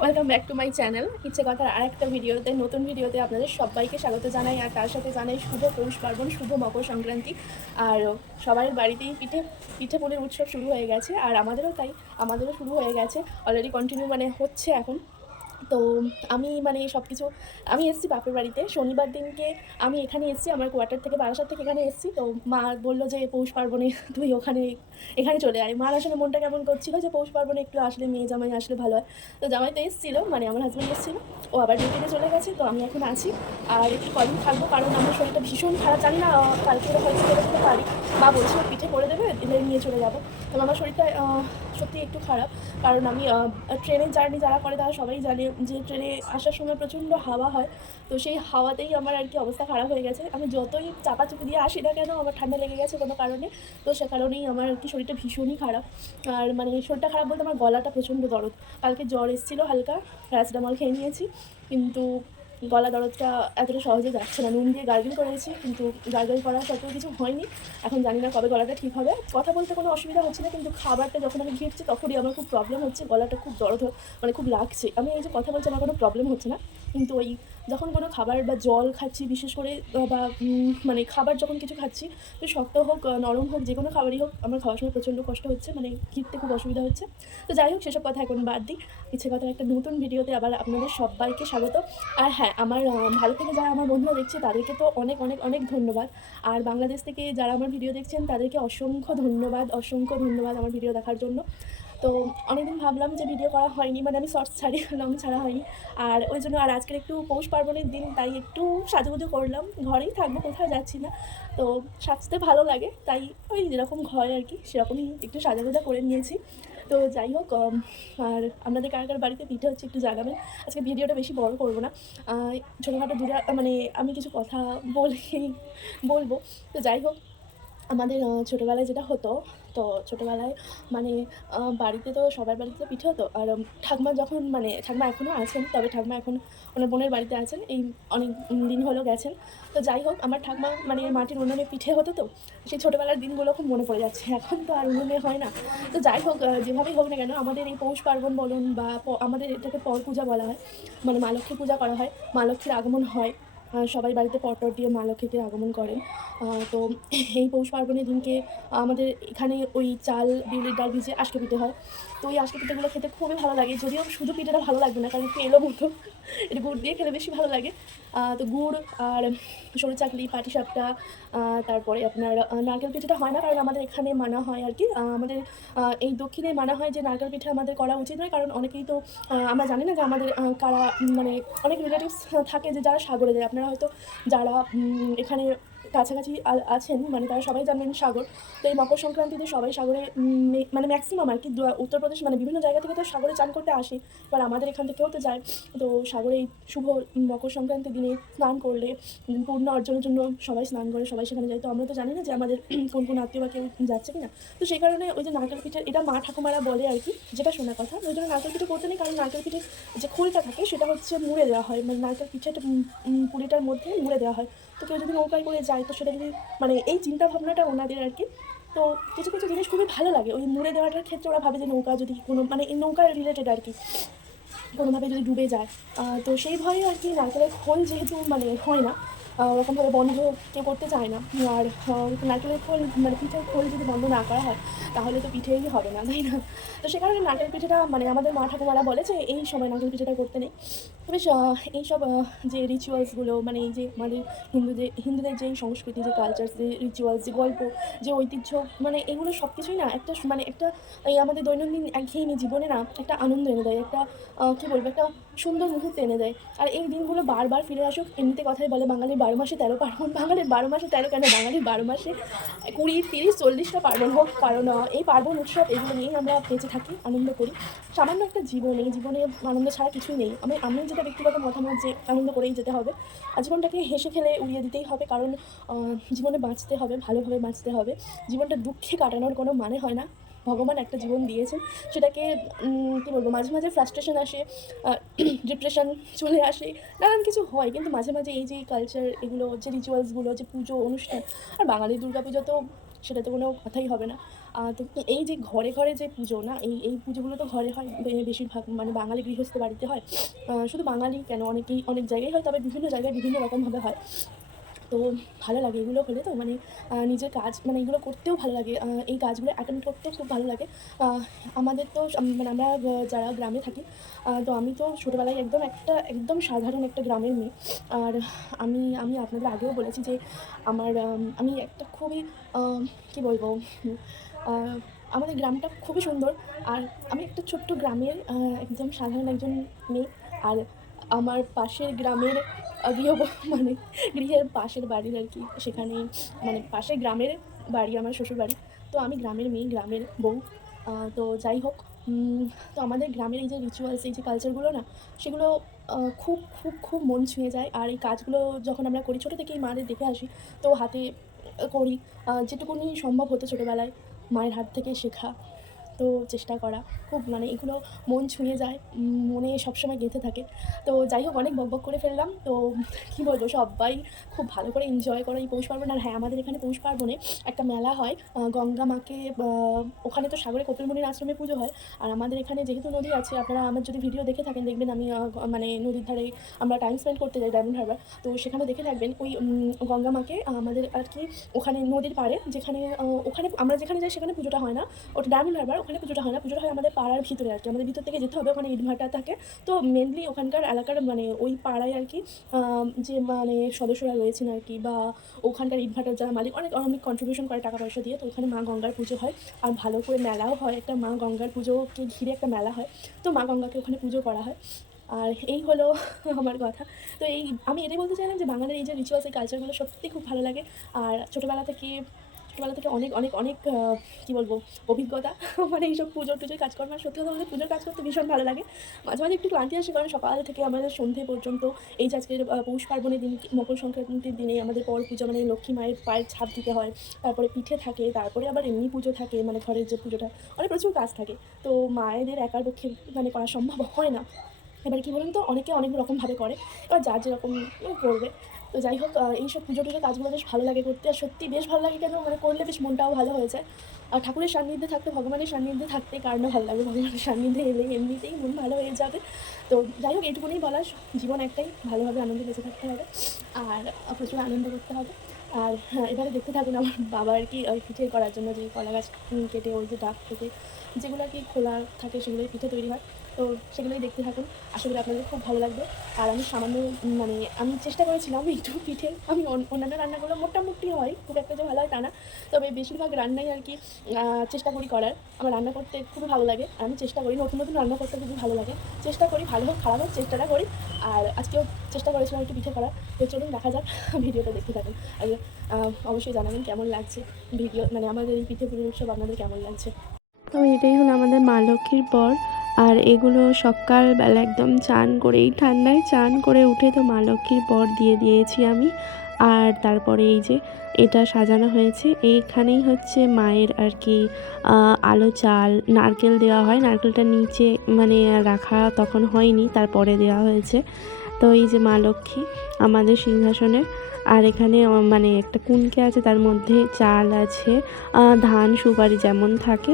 Welcome back to my channel ইচ্ছে কথার আরেকটা ভিডিওতে নতুন ভিডিওতে আপনাদের সবাইকে স্বাগত জানাই। আর তার সাথে জানাই শুভ পৌষ পার্বণ, শুভ মকর সংক্রান্তি। আর সবার বাড়িতেই পিঠে পুলির উৎসব শুরু হয়ে গেছে, আর আমাদেরও তাই, আমাদেরও শুরু হয়ে গেছে অলরেডি, কন্টিনিউ হচ্ছে এখন। তো আমি সব কিছু, আমি এসেছি বাপের বাড়িতে শনিবার দিনকে। আমি এখানে এসেছি, আমার কোয়ার্টার থেকে বারাসাত থেকে এখানে এসেছি। তো মা বললো যে পৌষ পার্বণে তুই এখানে চলে আয়। মার আসলে মনটা কেমন করছিল যে পৌষ পার্বণে একটু আসলে মেয়ে জামাই আসলে ভালো হয়। তো জামাই তো এসেছিলো, আমার হাজব্যান্ড এসেছিলো, ও আবার ডিউটিতে চলে গেছে। তো আমি এখন আছি আর একটু কদিন থাকবো, কারণ আমার শরীরটা ভীষণ খারাপ। জানি না কালকে হয়তো চলে যেতে পারি, মা বলছিল পিঠে করে দেবে, দিলে নিয়ে চলে যাবো। তো আমার শরীরটা সত্যি একটু খারাপ, কারণ আমি ট্রেনের জার্নি যারা করে তারা সবাই জানে যে ট্রেনে আসার সময় প্রচণ্ড হাওয়া হয়। তো সেই হাওয়াতেই আমার আর কি অবস্থা খারাপ হয়ে গেছে। আমি যতই চাপাচুপি দিয়ে আসি না কেন, আমার ঠান্ডা লেগে গেছে কোনো কারণে। তো সে কারণেই আমার আর কি শরীরটা ভীষণই খারাপ। আর শরীরটা খারাপ বলতে আমার গলাটা প্রচণ্ড দরদ। কালকে জ্বর এসেছিলো হালকা, প্যারাসিটামল খেয়ে নিয়েছি, কিন্তু গলা দরদটা এতটা সহজে যাচ্ছে না। নুন দিয়ে গার্গেল করেছি, কিন্তু গার্গেল করার সত্ত্বেও কিছু হয়নি। এখন জানি না কবে গলাটা ঠিক হবে। কথা বলতে কোনো অসুবিধা হচ্ছে না, কিন্তু খাবারটা যখন আমি ঘিরছি তখনই আমার খুব প্রবলেম হচ্ছে, গলাটা খুব দরদ খুব লাগছে। আমি এই যে কথা বলছি আমার কোনো প্রবলেম হচ্ছে না, কিন্তু ওই যখন কোনো খাবার বা জল খাচ্ছি বিশেষ করে, বা খাবার যখন কিছু খাচ্ছি, তো শক্ত হোক নরম হোক, যে কোনো খাবারই হোক, আমার খাওয়ার সময় প্রচণ্ড কষ্ট হচ্ছে, ঘিরতে খুব অসুবিধা হচ্ছে। তো যাই হোক, সেসব কথা এখন বাদ দিই। ইচ্ছে কথার একটা নতুন ভিডিওতে আবার আপনাদের সবাইকে স্বাগত। আর হ্যাঁ, আমার ভারত থেকে যারা আমার বন্ধুরা দেখছে তাদেরকে তো অনেক অনেক অনেক ধন্যবাদ। আর বাংলাদেশ থেকে যারা আমার ভিডিও দেখছেন তাদেরকে অসংখ্য ধন্যবাদ, অসংখ্য ধন্যবাদ আমার ভিডিও দেখার জন্য। তো অনেকদিন ভাবলাম যে ভিডিও করা হয়নি, আমি শর্টস ছাড়ি, লং ছাড়া হয়নি। আর ওই জন্য, আর আজকের একটু পৌষ পার্বণের দিন, তাই একটু সাজুগুজু করলাম। ঘরেই থাকবো, কোথাও যাচ্ছি না। তো সাজতে ভালো লাগে, তাই ওই যেরকম ঘরে আর কি সেরকমই একটু সাজাগোজা করে নিয়েছি। তো যাই হোক, আর আপনাদের কার কার বাড়িতে পিঠে হচ্ছে একটু জানাবেন। আজকে ভিডিওটা বেশি বড় করবো না, ছোটোখাটো দূরে আমি কিছু কথা বলবো। তো যাই হোক, আমাদের ছোটোবেলায় যেটা হতো, তো ছোটোবেলায় মানে বাড়িতে তো সবার বাড়িতে পিঠে হতো। আর ঠাকুমা যখন ঠাকুমা এখনও আছেন, তবে ঠাকুমা এখন ওনার বোনের বাড়িতে আছেন, এই অনেক দিন হলো গেছেন। তো যাই হোক, আমার ঠাকুমা মাটির উনুনে পিঠে হতো। তো সেই ছোটোবেলার দিনগুলো খুব মনে পড়ে যাচ্ছে। এখন তো আর উনুনে হয় না। তো যাই হোক, যেভাবেই হোক না কেন, আমাদের এই পৌষ পার্বণ বলুন বা আমাদের এটাকে পর পূজা বলা হয়, মা লক্ষ্মী পূজা করা হয়, মা লক্ষ্মীর আগমন হয়। সবাই বাড়িতে পট দিয়ে মা লক্ষ্মীকে আগমন করেন। তো এই পৌষ পার্বণের দিনকে আমাদের এখানে ওই চাল, বিউলির ডাল ভিজিয়ে আজকে পিঠে হয়। তো ওই আজকে পিঠেগুলো খেতে খুবই ভালো লাগে, যদিও শুধু পিঠেটা ভালো লাগবে না, কারণ একটু এলো মতো, এটা গুড় দিয়ে খেলে বেশি ভালো লাগে। তো গুড় আর সরু চাকলি, পাটিসাপটা, তারপরে আপনার নারকেল পিঠেটা হয় না, কারণ আমাদের এখানে মানা হয় আর কি, আমাদের এই দক্ষিণে মানা হয় যে নারকেল পিঠে আমাদের করা উচিত নয়। কারণ অনেকেই তো আমরা জানি না যে আমাদের কারা অনেক রিলেটিভস থাকে যে যারা সাগরে যায়। আপনারা হয়তো যারা এখানে কাছাকাছি আছেন, তারা সবাই জানবেন সাগর। তো এই মকর সংক্রান্তিতে সবাই সাগরে, ম্যাক্সিমাম আর কি উত্তরপ্রদেশ বিভিন্ন জায়গা থেকে তো সাগরে চান করতে আসে। এবার আমাদের এখান থেকেও তো যায়। তো সাগরে এই শুভ মকর সংক্রান্তির দিনে স্নান করলে পূর্ণ অর্জনের জন্য সবাই স্নান করে, সবাই সেখানে যায়। তো আমরা তো জানি না যে আমাদের কোন কোন আত্মীয় বা কেউ যাচ্ছে কিনা। তো সেই কারণে ওই যে নারকেল পিঠে, এটা মা ঠাকুমারা বলে আর কি, যেটা শোনা কথা। ওই জন্য নারকেল পিঠে করতে নেই, কারণ নারকেল পিঠে যে খোলটা থাকে সেটা হচ্ছে মুড়ে দেওয়া হয়, নারকেল পিঠেটা পুলিটার মধ্যে মুড়ে দেওয়া হয়। তো কেউ যদি নৌকায় করে যায়, তো সেটা যদি এই চিন্তা ভাবনাটা ওনাদের আর কি। তো কিছু কিছু জিনিস খুবই ভালো লাগে ওই মুড়ে দেওয়াটার ক্ষেত্রে। ওরা ভাবে যে নৌকা যদি কোনো এই নৌকা রিলেটেড আর কি কোনোভাবে যদি ডুবে যায়, তো সেই ভয়ে আর কি নারকেলের খোল যেহেতু হয় না, ওরকমভাবে বন্ধ কেউ করতে চায় না। আর নারকেলের খোল পিঠের খোল যদি বন্ধ না করা হয়, তাহলে তো পিঠেই হবে না, তাই না? তো সে কারণে নারকেল পিঠেটা আমাদের মা ঠাকুমারা বলে যে এই সময় নারকেল পিঠেটা করতে নেই। তবে এইসব যে রিচুয়ালসগুলো, এই যে আমাদের হিন্দুদের যে সংস্কৃতি, যে কালচার, যে রিচুয়ালস, যে গল্প, যে ঐতিহ্য, এগুলো সব কিছুই না একটা একটা এই আমাদের দৈনন্দিন একঘেয়েমি জীবনে না একটা আনন্দ এনে দেয়, একটা কী বলবো, একটা সুন্দর মুহূর্ত এনে দেয়। আর এই দিনগুলো বারবার ফিরে আসুক। এমনিতে কথাই বলে বাঙালির 12 মাসে 13 পার্বণ। বাঙালির 12 মাসে 13 কেন, বাঙালির 12 মাসে 20, 30, 40টা পার্বণ হোক, কারণ এই পার্বণ উৎসব এগুলো নিয়েই আমরা বেঁচে থাকি, আনন্দ করি। সামান্য একটা জীবন, এই জীবনে আনন্দ ছাড়া কিছুই নেই। আমি যেটা ব্যক্তিগত মতামত, যে আনন্দ করেই যেতে হবে। জীবনটাকে হেসে খেলে উড়িয়ে দিতেই হবে, কারণ জীবনে বাঁচতে হবে, ভালোভাবে বাঁচতে হবে। জীবনটা দুঃখে কাটানোর কোনো মানে হয় না। ভগবান একটা জীবন দিয়েছেন, সেটাকে কী বলবো, মাঝে মাঝে ফ্রাস্ট্রেশন আসে, ডিপ্রেশন চলে আসে, নানান কিছু হয়, কিন্তু মাঝে মাঝে এই যে কালচার, এগুলো যে রিচুয়ালসগুলো, যে পুজো অনুষ্ঠান, আর বাঙালির দুর্গাপুজো তো সেটা তো কোনো কথাই হবে না। তো এই যে ঘরে ঘরে যে পুজো না, এই পুজোগুলো তো ঘরে হয়, বেশিরভাগ মানে বাঙালি গৃহস্থ বাড়িতে হয়। শুধু বাঙালি কেন, অনেকেই অনেক জায়গায় হয়, তবে বিভিন্ন জায়গায় বিভিন্ন রকমভাবে হয়। তো ভালো লাগে এগুলো হলে, তো মানে নিজের কাজ মানে এগুলো করতেও ভালো লাগে। এই কাজগুলো অ্যাটেন্ড করতেও খুব ভালো লাগে। আমাদের তো মানে আমরা যারা গ্রামে থাকি, তো আমি তো ছোটোবেলায় একদম সাধারণ একটা গ্রামের মেয়ে। আর আমি আপনাদের আগেও বলেছি যে আমি একটা খুবই কী বলবো, আ আমাদের গ্রামটা খুবই সুন্দর। আর আমি একটা ছোট্ট গ্রামের একদম সাধারণ একজন মেয়ে। আর আমার পাশের গ্রামের গৃহ মানে গৃহের পাশের বাড়ির আরকি, সেখানে মানে পাশের গ্রামের বাড়ি আমার শ্বশুরবাড়ি। তো আমি গ্রামের মেয়ে, গ্রামের বউ। তো যাই হোক, উম তো আমাদের গ্রামের এই যে রিচুয়ালস, এই যে কালচারগুলো না, সেগুলো খুব মন ছুঁয়ে যায়। আর এই কাজগুলো যখন আমরা করি, ছোটো থেকেই মাদের দেখে আসি, তো হাতে করি। যেটুকুনি সম্ভব হতো ছোটোবেলায় মায়ের হাত থেকে শেখা। তো চেষ্টা করা খুব মানে এগুলো মন ছুঁয়ে যায়, মনে সবসময় গেঁথে থাকে। তো যাই হোক, অনেক বকবক করে ফেললাম। তো কী বলবো, সব্বাই খুব ভালো করে এনজয় করে এই পৌষ পার্বণ। আর হ্যাঁ, আমাদের এখানে পৌষ পার্বণে একটা মেলা হয়। গঙ্গা মাকে ওখানে তো সাগরে কপিল মুনির আশ্রমে পুজো হয়। আর আমাদের এখানে যেহেতু নদী আছে, আপনারা আমার যদি ভিডিও দেখে থাকেন দেখবেন আমি মানে নদীর ধারে আমরা টাইম স্পেন্ড করতে যাই, ডায়মন্ড হারবার। তো সেখানে দেখে থাকবেন ওই গঙ্গা মাকে আমাদের আরকি ওখানে নদীর পাড়ে, যেখানে ওখানে আমরা যেখানে যাই সেখানে পুজোটা হয় না। ওটা ডায়মন্ড হারবার, ওখানে পুজোটা হয় না। পুজোটা হয় আমাদের পাড়ার ভিতরে আরকি। আমাদের ভিতর থেকে যেতে হবে, ওখানে ইটভাটা থাকে। তো মেইনলি ওখানকার এলাকার মানে ওই পাড়ায় আরকি যে মানে সদস্যরা রয়েছেন আরকি, বা ওখানকার ইটভাটার যারা মালিক, অনেক কন্ট্রিবিউশন করে টাকা পয়সা দিয়ে। তো ওখানে মা গঙ্গার পুজো হয়। আর ভালো করে মেলাও হয়, একটা মা গঙ্গার পুজোকে ঘিরে একটা মেলা হয়। তো মা গঙ্গাকে ওখানে পুজো করা হয়। আর এই হলো আমার কথা। তো আমি এটাই বলতে চাইলাম যে বাঙালির এই যে রিচুয়ালস, এই কালচারগুলো সত্যিই খুব ভালো লাগে। আর ছোটোবেলা থেকে অনেক কী বলবো, অভিজ্ঞতা মানে এইসব পুজোর কাজকর্ম। আর সত্যি কথা বলতে পুজোর কাজ করতে ভীষণ ভালো লাগে। মাঝে একটু ক্লান্তি আসে, কারণ সকাল থেকে আমাদের সন্ধে পর্যন্ত এই যে আজকের পৌষ পার্বণের দিন, মকর সংক্রান্তির দিনে আমাদের পর পুজো মানে লক্ষ্মী মায়ের পায়ের ছাপ দিতে হয়। তারপরে পিঠে থাকে, তারপরে আবার এমনি পুজো থাকে, মানে ঘরের যে পুজোটা, প্রচুর কাজ থাকে। তো মায়েদের একার পক্ষে মানে করা সম্ভব হয় না। এবার কী বলুন তো, অনেকে অনেক রকমভাবে করে। এবার যার যেরকম করবে। তো যাই হোক, এইসব পুজো-টুজোর কাজগুলো বেশ ভালো লাগে করতে। আর সত্যিই বেশ ভালো লাগে কেন, মানে করলে বেশ মনটাও ভালো হয়ে যায়। আর ঠাকুরের সান্নিধ্যে থাকতে, ভগবানের সান্নিধ্যে থাকতে কার না ভালো লাগে? ভগবানের সান্নিধ্যে এলেই এমনিতেই মন ভালো হয়ে যাবে। তো যাই হোক, এইটুকুনিই বলার। জীবন একটাই, ভালোভাবে আনন্দে বেঁচে থাকতে হবে। আর প্রচুর আনন্দ করতে হবে। আর হ্যাঁ, এবারে দেখতে থাকুন আমার বাবা আরকি ওই পিঠে করার জন্য যে কলা গাছ কেটে ওই যে ডাব থেকে যেগুলো আরকি খোলা থাকে, সেগুলোই পিঠে তৈরি হয়। তো সেগুলোই দেখতে থাকুন। আশা করি আপনাদের খুব ভালো লাগবে। আর আমি সামান্য মানে আমি চেষ্টা করেছিলাম একটু পিঠে, আমি অন্যান্য রান্নাগুলো মোটামুটি হয়, খুব একটা যে ভালো হয় তা না। তবে বেশিরভাগ রান্নাই আরকি চেষ্টা করি করার। আমার রান্না করতে খুবই ভালো লাগে। আর আমি চেষ্টা করি নতুন রান্না করতে খুবই ভালো লাগে। চেষ্টা করি, ভালো হোক খারাপ হোক চেষ্টাটা করি। আর আজকেও চেষ্টা করেছিলাম একটু পিঠে করার। তো চলুন দেখা যাক, ভিডিওটা দেখতে থাকুন। আর অবশ্যই জানাবেন কেমন লাগছে ভিডিও, মানে আমাদের এই পিঠে পুলির উৎসব আপনাদের কেমন লাগছে। তো এটাই হলো আমাদের মা লক্ষ্মীর পর। আর এগুলো সকালবেলা একদম চান করে, এই ঠান্ডায় চান করে উঠে তো মা লক্ষ্মীর পর দিয়ে দিয়েছি আমি। আর তারপরে এই যে এটা সাজানো হয়েছে, এইখানেই হচ্ছে মায়ের আর কি আলো চাল নারকেল দেওয়া হয়। নারকেলটা নিচে মানে রাখা তখন হয়নি, তারপরে দেওয়া হয়েছে। তো এই যে মা লক্ষ্মী আমাদের সিংহাসনে। আর এখানে মানে একটা কুনকে আছে, তার মধ্যে চাল আছে, ধান সুপারি যেমন থাকে।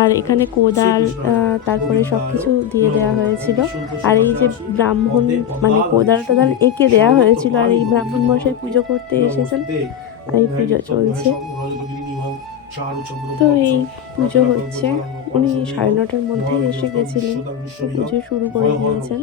আর এখানে কোদাল, তারপরে সব কিছু দিয়ে দেওয়া হয়েছিল। আর এই যে ব্রাহ্মণ মানে কোদাল-টোদাল এঁকে দেওয়া হয়েছিল। আর এই ব্রাহ্মণ মশাই পুজো করতে এসেছেন। এই পুজো চলছে। তো এই পুজো হচ্ছে। উনি 9:30টার মধ্যেই এসে গেছিলেন। তো পুজো শুরু করে দিয়েছেন।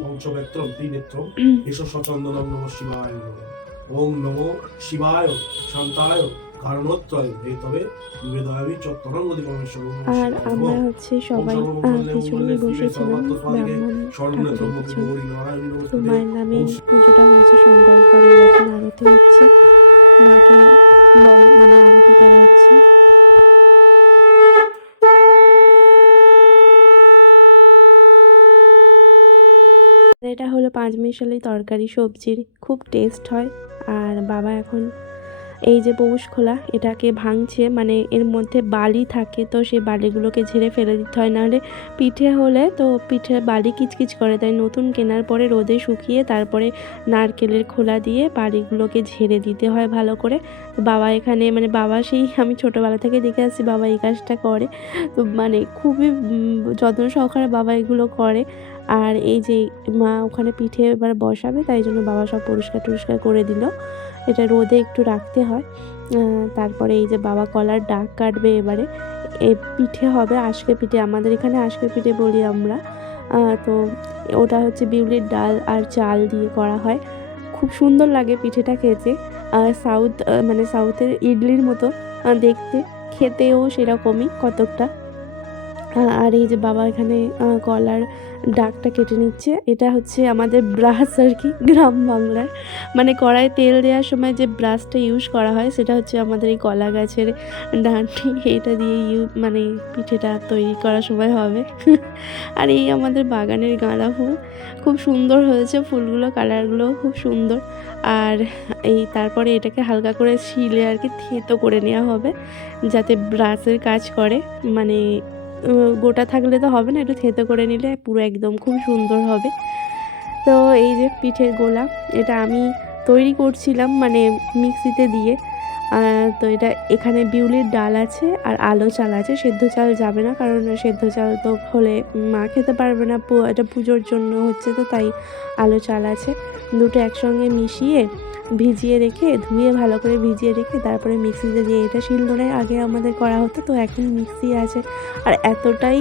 ওম নমো শিবায় শান্তায় কারণোত্তয় তবে নিবেদয়ামি চত্বরঙ্গতি পরমেশ্বর ওম নমঃ আর শিবায় আমরা নমঃ হচ্ছে ওম সবাই সর্বমঙ্গলে পিছনেই মঙ্গলে শিবে বসেছিলাম সর্বাত্মসাধিকে ব্রাহ্মণ স্বর্ণনেত্র ঠাকুরের মধ্যে পিছনে। গৌরী নারায়ণী তো নমস্তুতে মায়ের নামেই ওম পুজোটা হয়েছে। শঙ্করপাড়ের এখন আরতি হচ্ছে, মাকে মানে আরতি করা হচ্ছে। এটা হলো পাঁচমিশালি তরকারি সবজির, খুব টেস্ট হয়। আর বাবা এখন এই যে পৌষ খোলা এটাকে ভাঙছে, মানে এর মধ্যে বালি থাকে, তো সেই বালিগুলোকে ঝেড়ে ফেলে দিতে হয়, নাহলে পিঠে হলে তো পিঠে বালি কিচকিচ করে, তাই নতুন কেনার পরে রোদে শুকিয়ে তারপরে নারকেলের খোলা দিয়ে বালিগুলোকে ঝেড়ে দিতে হয় ভালো করে। তো বাবা এখানে মানে বাবা সেই আমি ছোটোবেলা থেকে দেখে আসছি বাবা এই কাজটা করে, তো মানে খুবই যত্ন সহকারে বাবা এগুলো করে। আর এই যে মা ওখানে পিঠে এবার বসাবে, তাই জন্য বাবা সব পরিষ্কার টরিষ্কার করে দিল। এটা রোদে একটু রাখতে হয়। তারপরে এই যে বাবা কলার ডাক কাটবে এবারে। এ পিঠে হবে আজকে পিঠে, আমাদের এখানে আজকে পিঠে বলি আমরা। তো ওটা হচ্ছে বিউলির ডাল আর চাল দিয়ে করা হয়, খুব সুন্দর লাগে পিঠেটা খেতে। মানে সাউথের ইডলির মতো দেখতে, খেতেও সেরকমই কতকটা। আর এই যে বাবা এখানে কলার ডাকটা কেটে নিচ্ছে, এটা হচ্ছে আমাদের ব্রাশ আর কি, গ্রাম বাংলার। মানে কড়াইয়ে তেল দেওয়ার সময় যে ব্রাশটা ইউজ করা হয় সেটা হচ্ছে আমাদের এই কলা গাছের ডাঁটি, এইটা দিয়ে মানে পিঠেটা তৈরি করার সময় হবে। আর এই আমাদের বাগানের গাঁদা ফুল, খুব সুন্দর হয়েছে ফুলগুলো, কালারগুলোও খুব সুন্দর। আর এই তারপরে এটাকে হালকা করে শিলে আর কি থেঁতো করে নেওয়া হবে, যাতে ব্রাশের কাজ করে। মানে গোটা থাকলে তো হবে না, একটু থেঁতো করে নিলে পুরো একদম খুব সুন্দর হবে। তো এই যে পিঠের গোলা, এটা আমি তৈরি করছিলাম মানে মিক্সিতে দিয়ে। তো এটা এখানে বিউলির ডাল আছে আর আলো চাল আছে, সেদ্ধ চাল যাবে না, কারণ সেদ্ধ চাল তো হলে মা খেতে পারবে না, এটা পুজোর জন্য হচ্ছে, তো তাই আলো চাল আছে। দুটো একসঙ্গে মিশিয়ে ভিজিয়ে রেখে, ধুয়ে ভালো করে ভিজিয়ে রেখে তারপরে মিক্সিতে দিয়ে, এটা শিলনোড়ায় আগে আমাদের করা হতো, তো এখন মিক্সি আছে। আর এতটাই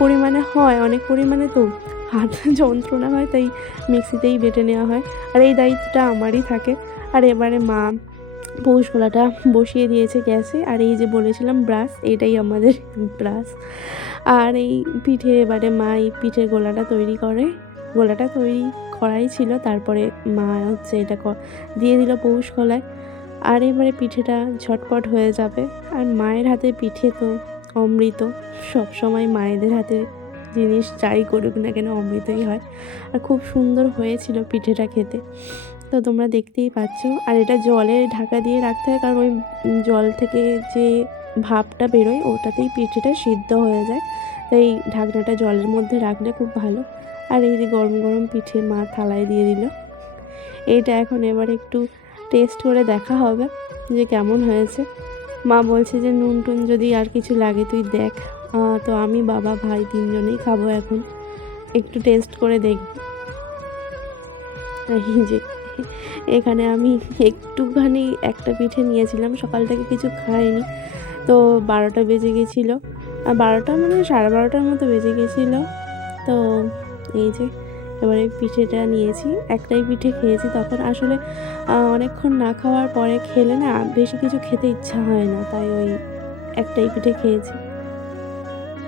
পরিমাণে হয়, অনেক পরিমাণে, তো হাত যন্ত্রণা হয়, তাই মিক্সিতেই বেটে নেওয়া হয়। আর এই দায়িত্বটা আমারই থাকে। আর এবারে মা পৌষ খোলাটা বসিয়ে দিয়েছে গ্যাসে। আর এই যে বলেছিলাম ব্রাশ, এটাই আমাদের ব্রাশ। আর এই পিঠে এবারে মা এই পিঠের গোলাটা তৈরি করে, গোলাটা তৈরি করাই ছিল, তারপরে মা হচ্ছে এটা দিয়ে দিল পৌষ খোলায়। আর এবারে পিঠেটা ঝটপট হয়ে যাবে। আর মায়ের হাতে পিঠে তো অমৃত, সব সময় মায়েদের হাতে জিনিস যাই করুক না কেন অমৃতই হয়। আর খুব সুন্দর হয়েছিল পিঠেটা খেতে, তো তোমরা দেখতেই পাচ্ছ। আর এটা জলে ঢাকা দিয়ে রাখতে হয়, কারণ ওই জল থেকে যে ভাপটা বেরোয় ওটাতেই পিঠেটা সিদ্ধ হয়ে যায়, তাই ঢাকনাটা জলের মধ্যে রাখলে খুব ভালো। আর এই যে গরম গরম পিঠে মা থালায় দিয়ে দিল, এইটা এখন এবার একটু টেস্ট করে দেখা হবে যে কেমন হয়েছে। মা বলছে যে নুন টুন যদি আর কিছু লাগে তুই দেখ। তো আমি বাবা ভাই তিনজনেই খাবো এখন, একটু টেস্ট করে দেখব। এই যে এখানে আমি একটুখানি একটা পিঠে নিয়েছিলাম, সকাল থেকে কিছু খাইনি, তো 12টা বেজে গেছিলো, 12টা মানে 12:30টার মতো বেজে গেছিলো। তো এই যে এবারে পিঠেটা নিয়েছি, একটাই পিঠে খেয়েছি, তখন আসলে অনেকক্ষণ না খাওয়ার পরে খেলে না বেশি কিছু খেতে ইচ্ছা হয় না, তাই ওই একটাই পিঠে খেয়েছি,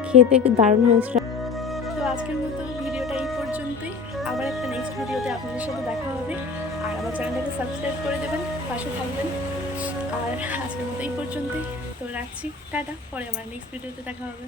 খেতে দারুণ হয়েছিল। তো আজকের মতো ভিডিওটা এই পর্যন্তই, আবার একটা নেক্সট ভিডিওতে আপনাদের সাথে দেখা হবে। আর আমার চ্যানেলটাকে সাবস্ক্রাইব করে দেবেন, পাশে থাকবেন। আর আজকের মতো এই পর্যন্তই, তো রাখছি, টাটা, পরে আবার নেক্সট ভিডিওতে দেখা হবে।